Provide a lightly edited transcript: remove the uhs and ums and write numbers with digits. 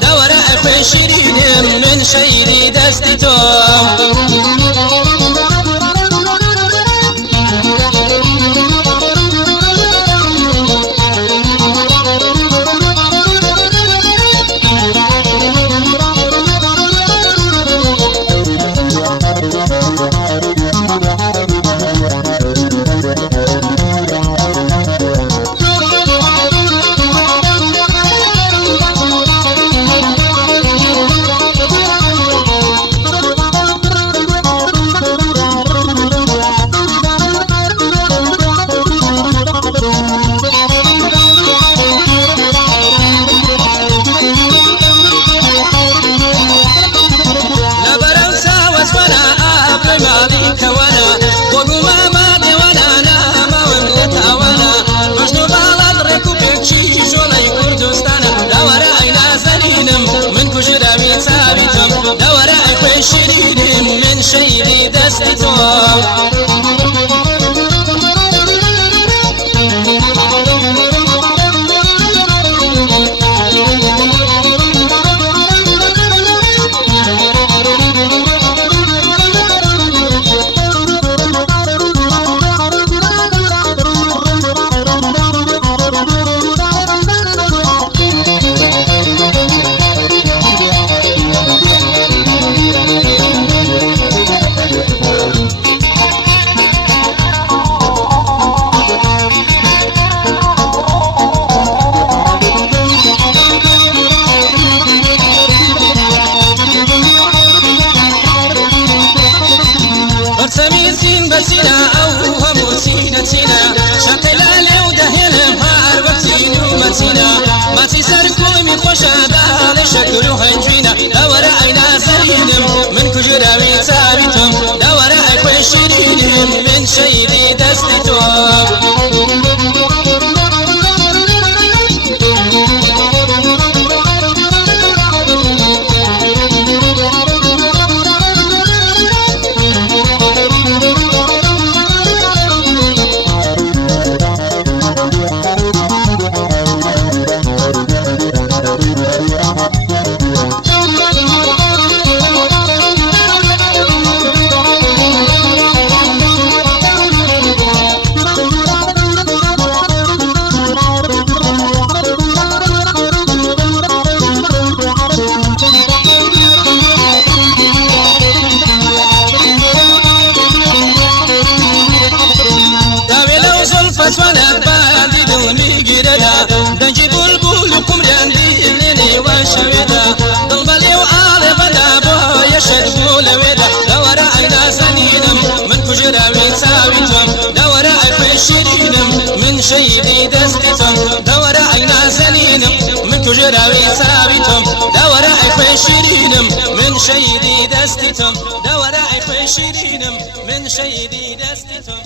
دور أخوي شيرين من شيري دستتم دور أخوي شيرين من شيري دستتم بسينا أو هم سينتنا شقلا لو دهنا مار وقتينو متنا ما تسركو من خوشا شكلو هنجينا دور عينا سليم من كجراوي ثابتم دور أخوي شيرين من شيري دستتم وانا بادي دوني جردا دنجي بلبل قمران ديني وشويدا ضلبلي وآل بدا بو يشد بولويدا دورا عينا سنينم من كجرا ويساويتم دورا أخوي شيرينم من شيدي دستتم دورا عينا سنينم من كجرا ويساويتم دورا أخوي شيرينم من شيدي دستتم دورا أخوي شيرينم من شيدي دستتم